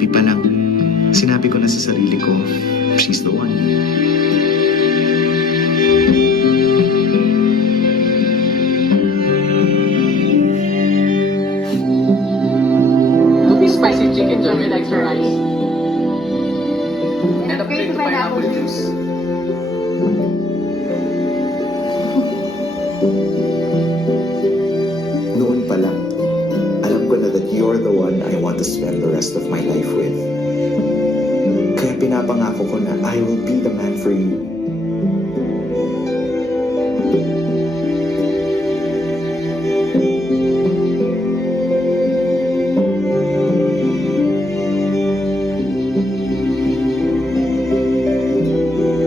Di pa lang, sinabi ko na sa sarili ko, she's the one. Spicy chicken joy with extra rice. And a plain pineapple juice. Noon pa lang, alam ko na that you're the one I want to spend the rest of my life with. Kaya pinapangako ko na I will be the man for you.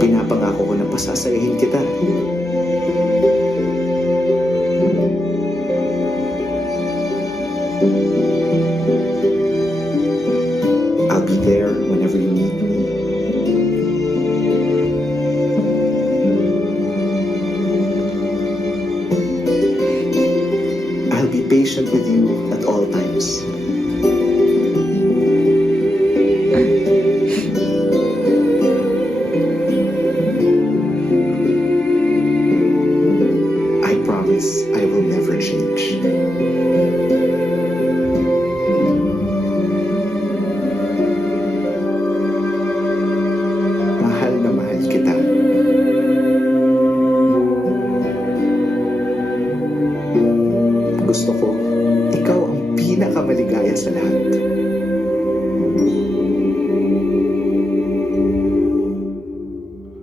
Pinapangako ko na pasasayahin kita. I'll be there whenever you need me. I'll be patient with you at all times. I promise I will never change. Mahal na mahal kita. Gusto ko, ikaw ang pinakamaligaya sa lahat.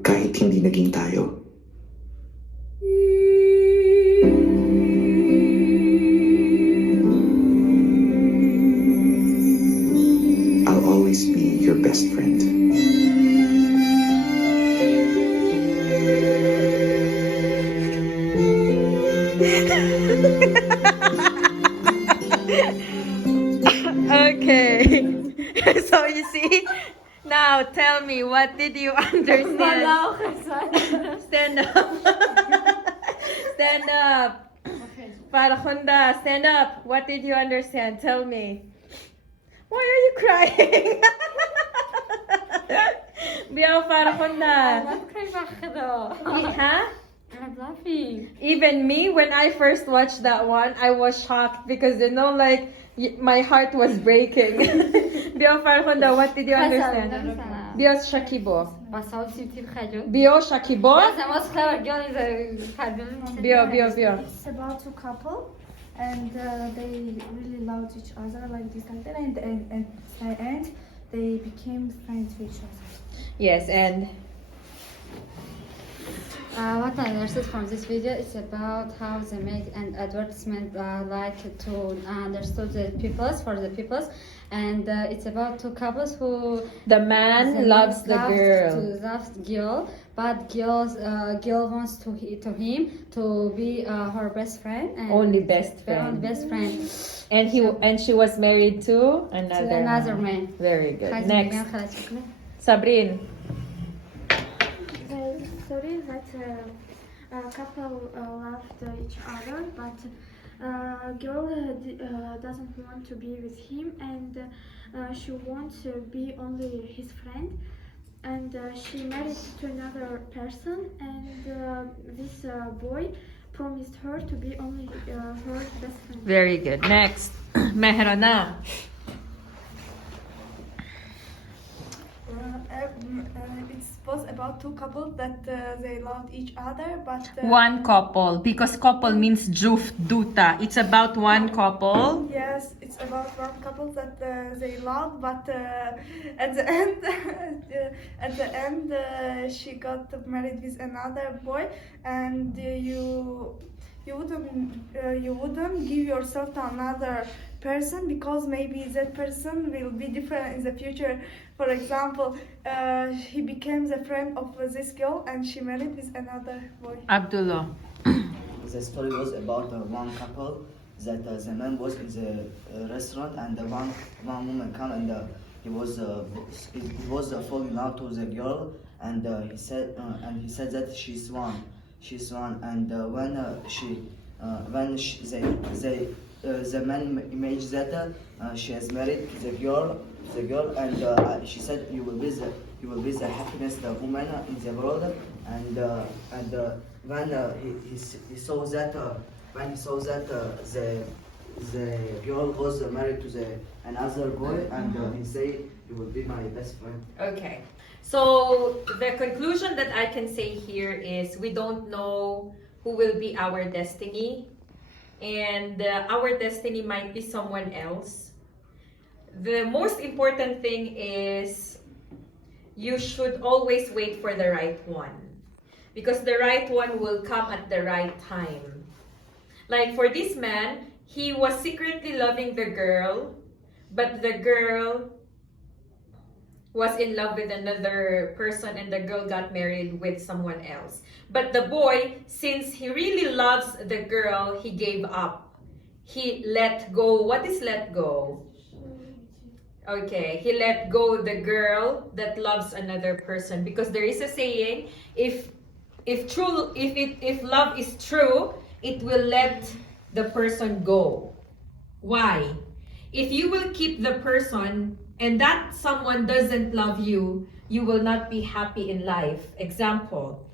Kahit hindi naging tayo. I'll always be your best friend. Okay. So you see, now tell me, what did you understand? Stand up. Stand up. Parakunda, stand up. What did you understand? Tell me. Why are you crying? Biao Parakunda. Huh? I'm laughing. Even me, when I first watched that one, I was shocked because like my heart was breaking. Biao Parakunda, what did you understand? Biao Shakibo. Bio Shakibo. Bio. It's about two couple, and they really loved each other like this, like that, and at the end they became friends with each other. Yes, and What I understood from this video is about how they make an advertisement like to understood the peoples for the peoples, and it's about two couples who the man loves the girl. loves girl, but girl wants to him to be her best friend and Only best their friend. only best friend And she was married to to another another man. Very good. Next, Sabrin. The story that a couple loved each other, but girl doesn't want to be with him, and she wants to be only his friend. And she married to another person, and this boy promised her to be only her best friend. Very good. Next, Mehrana. It was about two couples that they loved each other, but One couple, because couple means juf duta. It's about one couple. yes, it's about one couple that they loved, but at the end, she got married with another boy, and you wouldn't give yourself to another person because maybe that person will be different in the future. For example, he became the friend of this girl and she married with another boy. Abdullah. The story was about one couple that the man was in the restaurant and the one woman come and he was falling out to the girl and he said that she's one and the man imaged that she has married the girl the girl, and she said you will be the happiness the woman in the world, and when he saw that the girl was married to another boy, and he said you will be my best friend. Okay. So the conclusion that I can say here is we don't know who will be our destiny, and our destiny might be someone else. The most important thing is you should always wait for the right one, because the right one will come at the right time. Like for this man, he was secretly loving the girl, but the girl was in love with another person and the girl got married with someone else. But the boy, since he really loves the girl, he gave up. He let go. What is let go? Okay, he let go the girl that loves another person, because there is a saying, if love is true, it will let the person go. Why? If you will keep the person and that someone doesn't love you, you will not be happy in life. Example,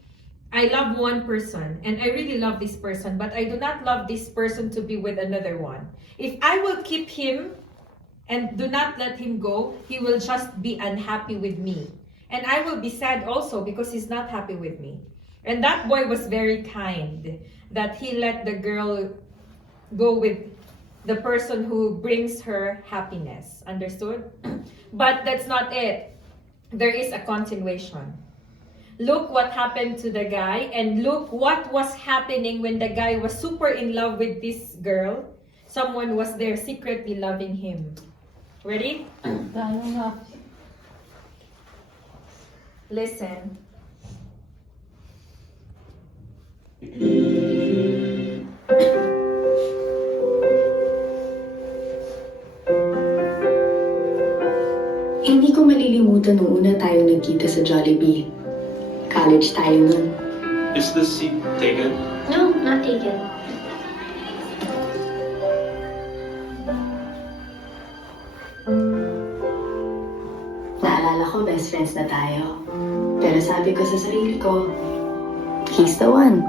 I love one person and I really love this person, but I do not love this person to be with another one. If I will keep him and do not let him go, he will just be unhappy with me. And I will be sad also because he's not happy with me. And that boy was very kind that he let the girl go with the person who brings her happiness. Understood? But that's not it. There is a continuation. Look what happened to the guy, and look what was happening when the guy was super in love with this girl. Someone was there secretly loving him. Ready? Listen. Hindi ko malilimutan nung una tayong nagkita sa Jollibee. College tayo nun. Is the seat taken? No, not taken. Naalala ko, best friends na tayo. Pero sabi ko sa sarili ko, he's the one.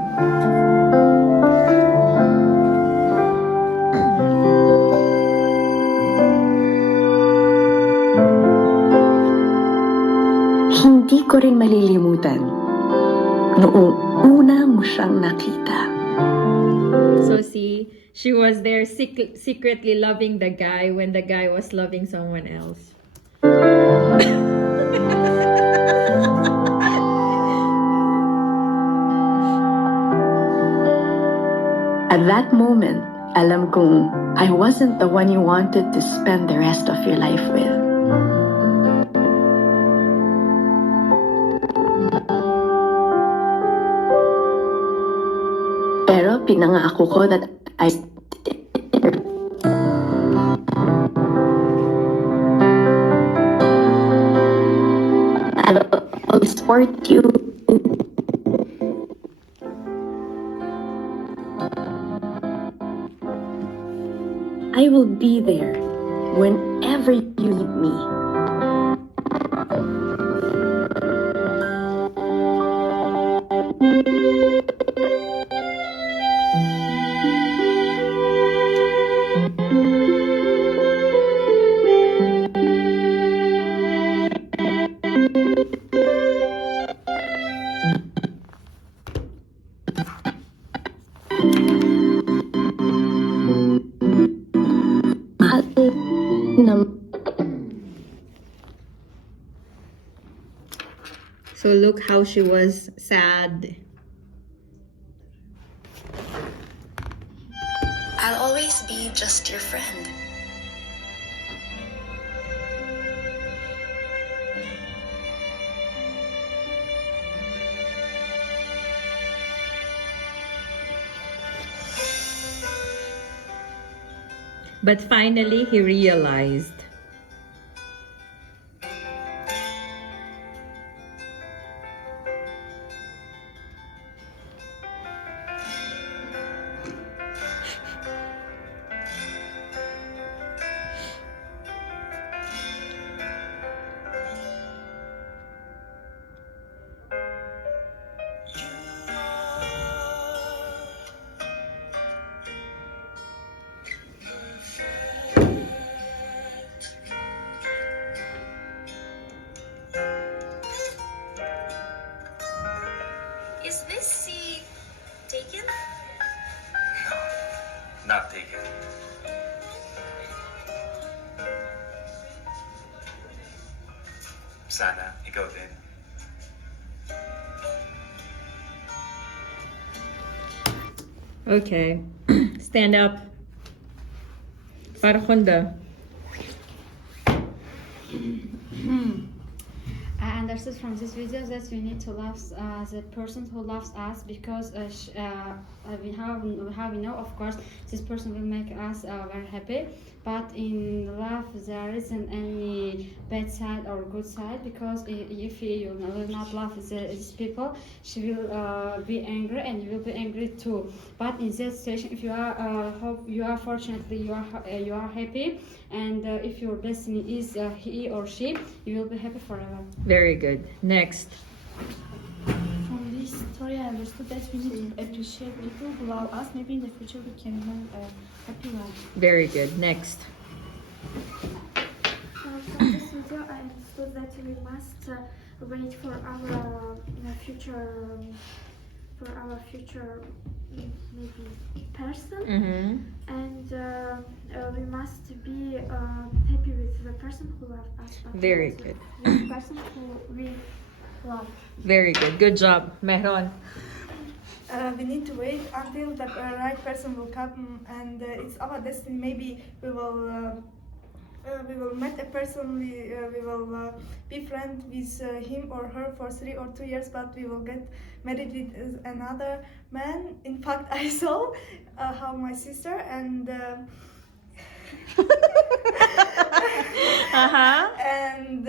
Hindi ko rin malilimutan noong una mo siyang nakita. So see, she was there secretly loving the guy when the guy was loving someone else. At that moment, alam kong I wasn't the one you wanted to spend the rest of your life with. Pero pinangako ko that I'll support you. I will be there whenever you need me. So look how she was sad. I'll always be just your friend. But finally, he realized. not taken. Sana, ikaw din. Okay. Stand up. Para Kunda. I understood from this video that we need to love the person who loves us because how we know, of course, this person will make us very happy. But in love, there isn't any bad side or good side because if you will not love these people, she will be angry and you will be angry too. But in that situation, if you are fortunately you are happy, and if your destiny is he or she, you will be happy forever. Very good. Next. From this story, I understood that we need to appreciate people who love us. Maybe in the future we can have a happy life. Very good. Next. From this video, I understood that we must wait for our future maybe person, and we must be happy with the person who loves us. but Very also good. with the person who we love. Very good. Good job, Mehron. We need to wait until the right person will come, and it's our destiny. Maybe we will meet a person. We will be friends with him or her for 3 or 2 years, but we will get married with another man. In fact, I saw how my sister and. And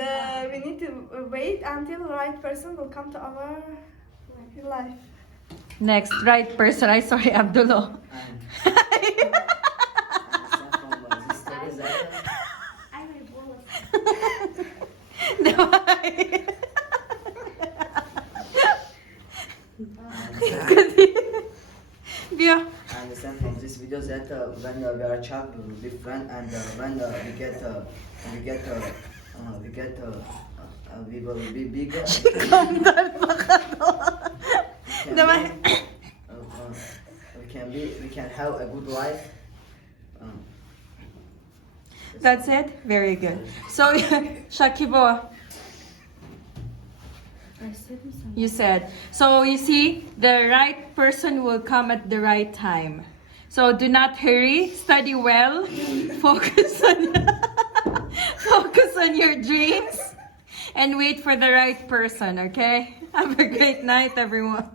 we need to wait until the right person will come to our life. Next, right person. I sorry, Abdullah. And from this story that I will both. Yeah. I understand from this video that when we are a child, we will be friends, and when we will be bigger. We can have a good life. That's it? Very good. So, Shakibo, I said something. you said. So, you see, the right person will come at the right time. So, do not hurry. Study well. Focus on your dreams. And wait for the right person, okay? Have a great night, everyone.